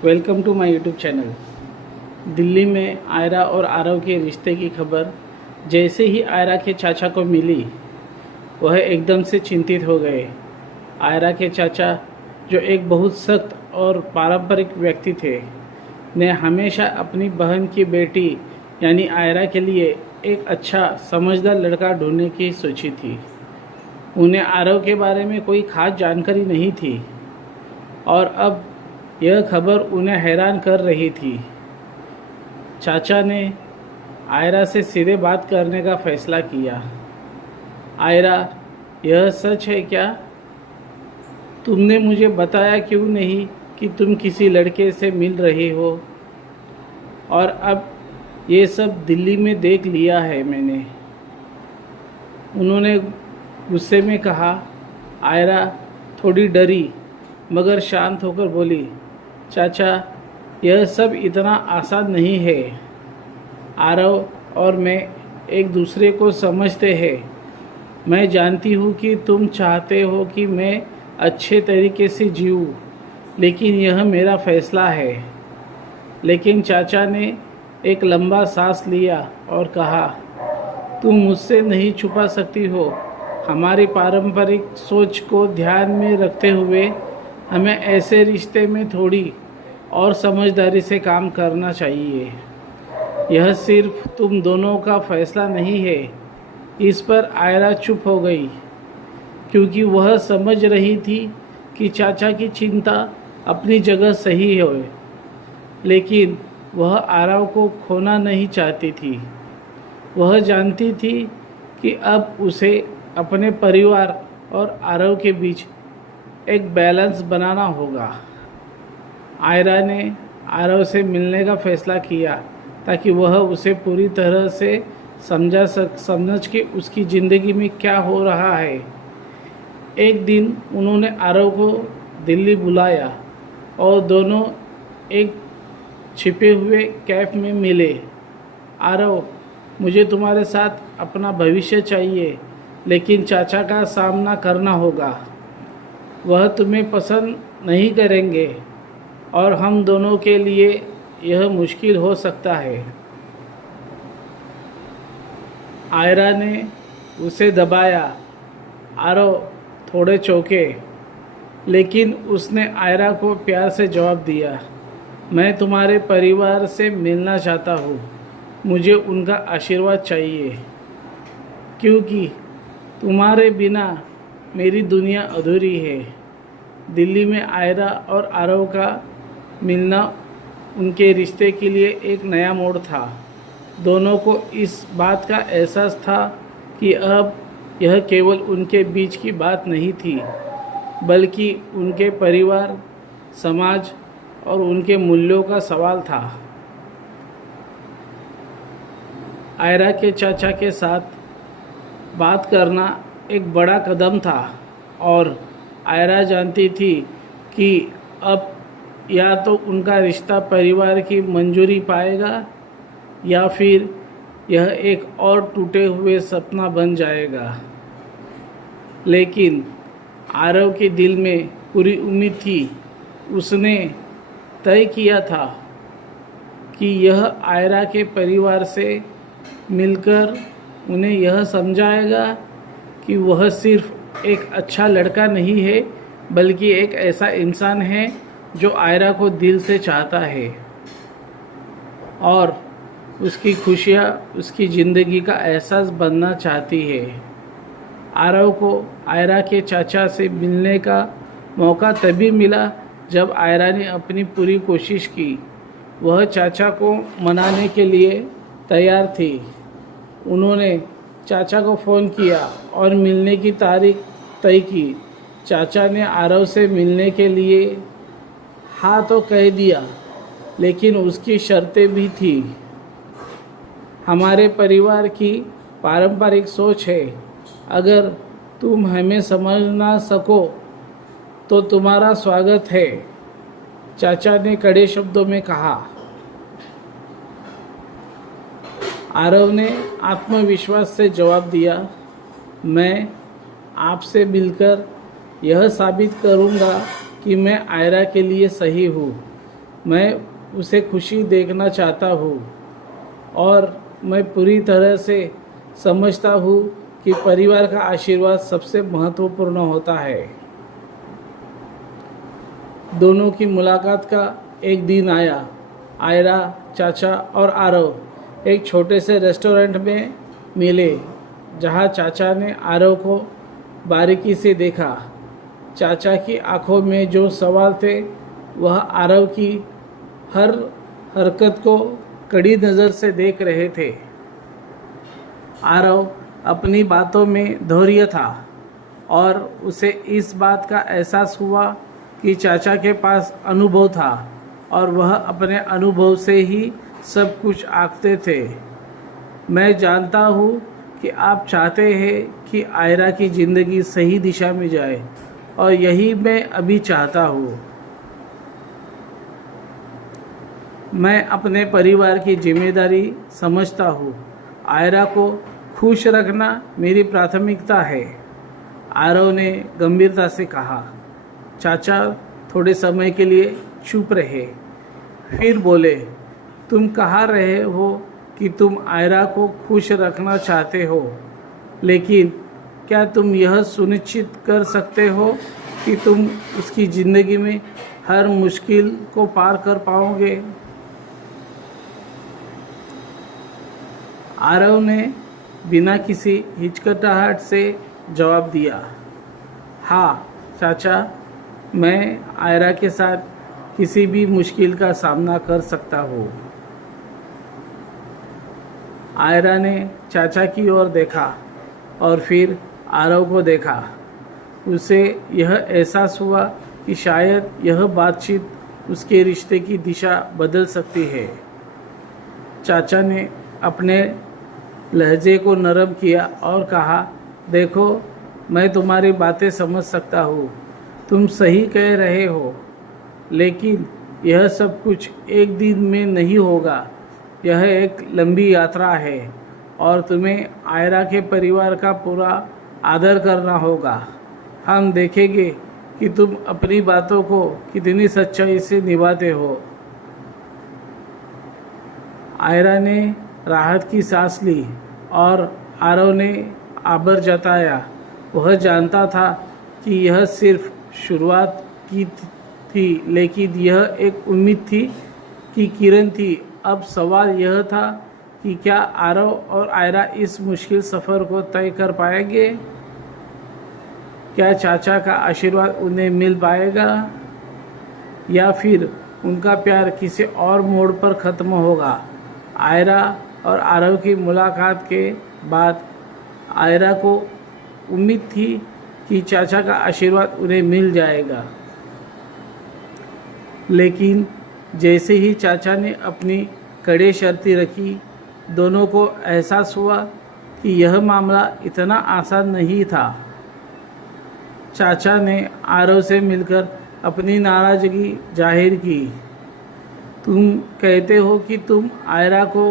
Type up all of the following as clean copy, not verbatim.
Welcome to my YouTube channel. Delhi में आयरा और आरव के रिश्ते की खबर जैसे ही आयरा के चाचा को मिली, वह एकदम से चिंतित हो गए। आयरा के चाचा, जो एक बहुत सख्त और पारंपरिक व्यक्ति थे, ने हमेशा अपनी बहन की बेटी यानी आयरा के लिए एक अच्छा समझदार लड़का ढूंढने की सोची थी। उन्हें आरव के बारे में कोई खास जानकारी नहीं थी और अब यह खबर उन्हें हैरान कर रही थी। चाचा ने आयरा से सीधे बात करने का फैसला किया। आयरा, यह सच है क्या? तुमने मुझे बताया क्यों नहीं कि तुम किसी लड़के से मिल रही हो? और अब ये सब दिल्ली में देख लिया है मैंने, उन्होंने गुस्से में कहा। आयरा थोड़ी डरी मगर शांत होकर बोली, चाचा, यह सब इतना आसान नहीं है। आरव और मैं एक दूसरे को समझते हैं। मैं जानती हूँ कि तुम चाहते हो कि मैं अच्छे तरीके से जीऊँ, लेकिन यह मेरा फैसला है। लेकिन चाचा ने एक लंबा सांस लिया और कहा, तुम मुझसे नहीं छुपा सकती हो। हमारी पारंपरिक सोच को ध्यान में रखते हुए हमें ऐसे रिश्ते में थोड़ी और समझदारी से काम करना चाहिए। यह सिर्फ तुम दोनों का फैसला नहीं है। इस पर आयरा चुप हो गई, क्योंकि वह समझ रही थी कि चाचा की चिंता अपनी जगह सही है, लेकिन वह आरव को खोना नहीं चाहती थी। वह जानती थी कि अब उसे अपने परिवार और आरव के बीच एक बैलेंस बनाना होगा। आयरा ने आरव से मिलने का फैसला किया ताकि वह उसे पूरी तरह से समझ के उसकी ज़िंदगी में क्या हो रहा है। एक दिन उन्होंने आरव को दिल्ली बुलाया और दोनों एक छिपे हुए कैफ़े में मिले। आरव, मुझे तुम्हारे साथ अपना भविष्य चाहिए, लेकिन चाचा का सामना करना होगा। वह तुम्हें पसंद नहीं करेंगे और हम दोनों के लिए यह मुश्किल हो सकता है। आयरा ने उसे दबाया। आरव थोड़े चौंके, लेकिन उसने आयरा को प्यार से जवाब दिया, मैं तुम्हारे परिवार से मिलना चाहता हूँ। मुझे उनका आशीर्वाद चाहिए, क्योंकि तुम्हारे बिना मेरी दुनिया अधूरी है। दिल्ली में आयरा और आरव का मिलना उनके रिश्ते के लिए एक नया मोड़ था। दोनों को इस बात का एहसास था कि अब यह केवल उनके बीच की बात नहीं थी, बल्कि उनके परिवार, समाज और उनके मूल्यों का सवाल था। आयरा के चाचा के साथ बात करना एक बड़ा कदम था और आयरा जानती थी कि अब या तो उनका रिश्ता परिवार की मंजूरी पाएगा या फिर यह एक और टूटे हुए सपना बन जाएगा। लेकिन आरव के दिल में पूरी उम्मीद थी। उसने तय किया था कि यह आयरा के परिवार से मिलकर उन्हें यह समझाएगा कि वह सिर्फ एक अच्छा लड़का नहीं है, बल्कि एक ऐसा इंसान है जो आयरा को दिल से चाहता है और उसकी खुशियाँ उसकी ज़िंदगी का एहसास बनना चाहती है। आरव को आयरा के चाचा से मिलने का मौका तभी मिला जब आयरा ने अपनी पूरी कोशिश की। वह चाचा को मनाने के लिए तैयार थी। उन्होंने चाचा को फ़ोन किया और मिलने की तारीख तय की। चाचा ने आरव से मिलने के लिए हाँ तो कह दिया, लेकिन उसकी शर्तें भी थी। हमारे परिवार की पारंपरिक सोच है, अगर तुम हमें समझ ना सको तो तुम्हारा स्वागत है, चाचा ने कड़े शब्दों में कहा। आरव ने आत्मविश्वास से जवाब दिया, मैं आपसे मिलकर यह साबित करूंगा कि मैं आयरा के लिए सही हूँ। मैं उसे खुशी देखना चाहता हूँ और मैं पूरी तरह से समझता हूँ कि परिवार का आशीर्वाद सबसे महत्वपूर्ण होता है। दोनों की मुलाकात का एक दिन आया। आयरा, चाचा और आरव एक छोटे से रेस्टोरेंट में मिले, जहाँ चाचा ने आरव को बारीकी से देखा। चाचा की आंखों में जो सवाल थे वह आरव की हर हरकत को कड़ी नज़र से देख रहे थे। आरव अपनी बातों में धैर्य था और उसे इस बात का एहसास हुआ कि चाचा के पास अनुभव था और वह अपने अनुभव से ही सब कुछ आंकते थे। मैं जानता हूँ कि आप चाहते हैं कि आयरा की ज़िंदगी सही दिशा में जाए और यही मैं अभी चाहता हूँ। मैं अपने परिवार की जिम्मेदारी समझता हूँ। आयरा को खुश रखना मेरी प्राथमिकता है, आरव ने गंभीरता से कहा। चाचा थोड़े समय के लिए चुप रहे, फिर बोले, तुम कह रहे हो कि तुम आयरा को खुश रखना चाहते हो, लेकिन क्या तुम यह सुनिश्चित कर सकते हो कि तुम उसकी ज़िंदगी में हर मुश्किल को पार कर पाओगे? आरव ने बिना किसी हिचकिचाहट से जवाब दिया, हाँ चाचा, मैं आयरा के साथ किसी भी मुश्किल का सामना कर सकता हूँ। आयरा ने चाचा की ओर देखा और फिर आरव को देखा। उसे यह एहसास हुआ कि शायद यह बातचीत उसके रिश्ते की दिशा बदल सकती है। चाचा ने अपने लहजे को नरम किया और कहा, देखो, मैं तुम्हारी बातें समझ सकता हूँ, तुम सही कह रहे हो, लेकिन यह सब कुछ एक दिन में नहीं होगा। यह एक लंबी यात्रा है और तुम्हें आयरा के परिवार का पूरा आदर करना होगा। हम देखेंगे कि तुम अपनी बातों को कितनी सच्चाई से निभाते हो। आयरा ने राहत की सांस ली और आरव ने आभार जताया। वह जानता था कि यह सिर्फ शुरुआत की थी, लेकिन यह एक उम्मीद थी कि किरण थी। अब सवाल यह था कि क्या आरव और आयरा इस मुश्किल सफ़र को तय कर पाएंगे? क्या चाचा का आशीर्वाद उन्हें मिल पाएगा या फिर उनका प्यार किसी और मोड़ पर ख़त्म होगा? आयरा और आरव की मुलाकात के बाद आयरा को उम्मीद थी कि चाचा का आशीर्वाद उन्हें मिल जाएगा, लेकिन जैसे ही चाचा ने अपनी कड़े शर्तें रखी, दोनों को एहसास हुआ कि यह मामला इतना आसान नहीं था। चाचा ने आरव से मिलकर अपनी नाराज़गी जाहिर की। तुम कहते हो कि तुम आयरा को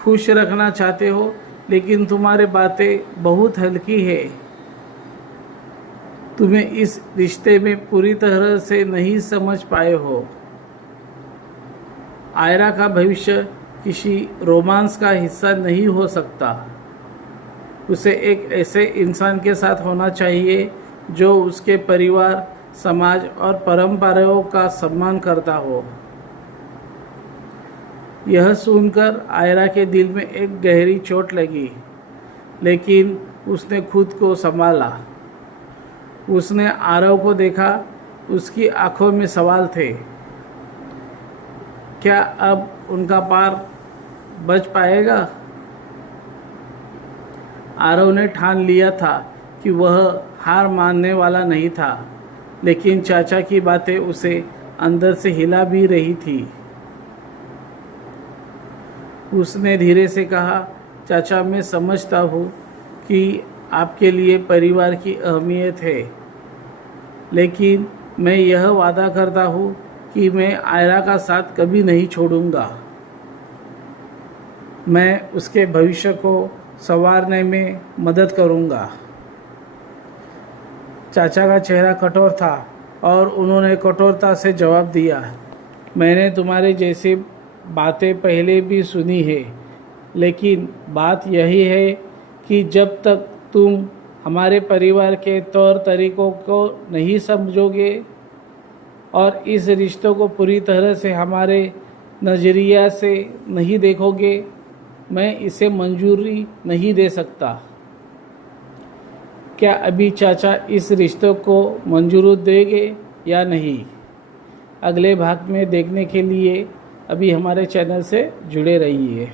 खुश रखना चाहते हो, लेकिन तुम्हारी बातें बहुत हल्की है। तुम्हें इस रिश्ते में पूरी तरह से नहीं समझ पाए हो। आयरा का भविष्य किसी रोमांस का हिस्सा नहीं हो सकता। उसे एक ऐसे इंसान के साथ होना चाहिए जो उसके परिवार, समाज और परंपराओं का सम्मान करता हो। यह सुनकर आयरा के दिल में एक गहरी चोट लगी, लेकिन उसने खुद को संभाला। उसने आरव को देखा। उसकी आंखों में सवाल थे। क्या अब उनका पार बच पाएगा? आरव ने ठान लिया था कि वह हार मानने वाला नहीं था, लेकिन चाचा की बातें उसे अंदर से हिला भी रही थी। उसने धीरे से कहा, चाचा, मैं समझता हूँ कि आपके लिए परिवार की अहमियत है, लेकिन मैं यह वादा करता हूँ कि मैं आयरा का साथ कभी नहीं छोड़ूंगा। मैं उसके भविष्य को संवारने में मदद करूंगा। चाचा का चेहरा कठोर था और उन्होंने कठोरता से जवाब दिया, मैंने तुम्हारे जैसे बातें पहले भी सुनी है, लेकिन बात यही है कि जब तक तुम हमारे परिवार के तौर तरीक़ों को नहीं समझोगे और इस रिश्तों को पूरी तरह से हमारे नज़रिया से नहीं देखोगे, मैं इसे मंजूरी नहीं दे सकता। क्या अभी चाचा इस रिश्तों को मंजूरी देंगे या नहीं? अगले भाग में देखने के लिए अभी हमारे चैनल से जुड़े रहिए।